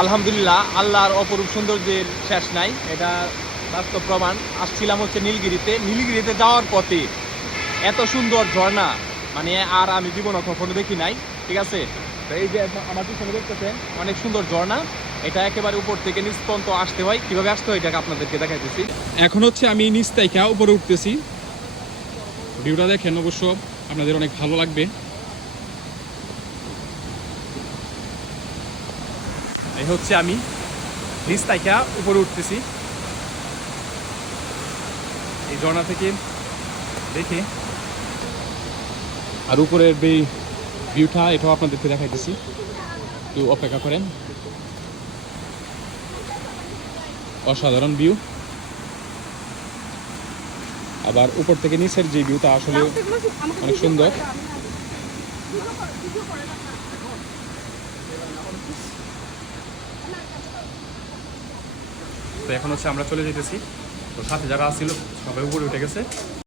আলহামদুলিল্লাহ, আল্লাহর অপরূপ সৌন্দর্যের শেষ নাই, এটা বাস্তব প্রমাণ। আসছিলাম হচ্ছে নীলগিরিতে, নীলগিরিতে যাওয়ার পথে এত সুন্দর ঝর্ণা মানে আর আমি জীবনে কখনো দেখি নাই। ঠিক আছে, তো এই যে আমার পিছনে দেখতেছেন অনেক সুন্দর ঝর্ণা, এটা একেবারে উপর থেকে নিচ পর্যন্ত আসতে হয়। কিভাবে আসতে হয় এটাকে আপনাদেরকে দেখাইতেছি। এখন হচ্ছে আমি নিচ থেকে উপরে উঠতেছি, ভিউটা দেখেন, অবশ্য আপনাদের অনেক ভালো লাগবে। এই হচ্ছে আমি নিচ থেকে উপরে উঠতেছি এই ঝর্ণা থেকে দেখে, আর উপরের ভিউটা এটাও আপনাদেরকে দেখাইতেছি, একটু অপেক্ষা করেন। অসাধারণ ভিউ, আবার উপর থেকে নিচের যে ভিউটা আসলে অনেক সুন্দর। তো এখন হচ্ছে আমরা চলে যেতেছি, তো সাথে যারা আসছিল সবাই উপরে উঠে গেছে।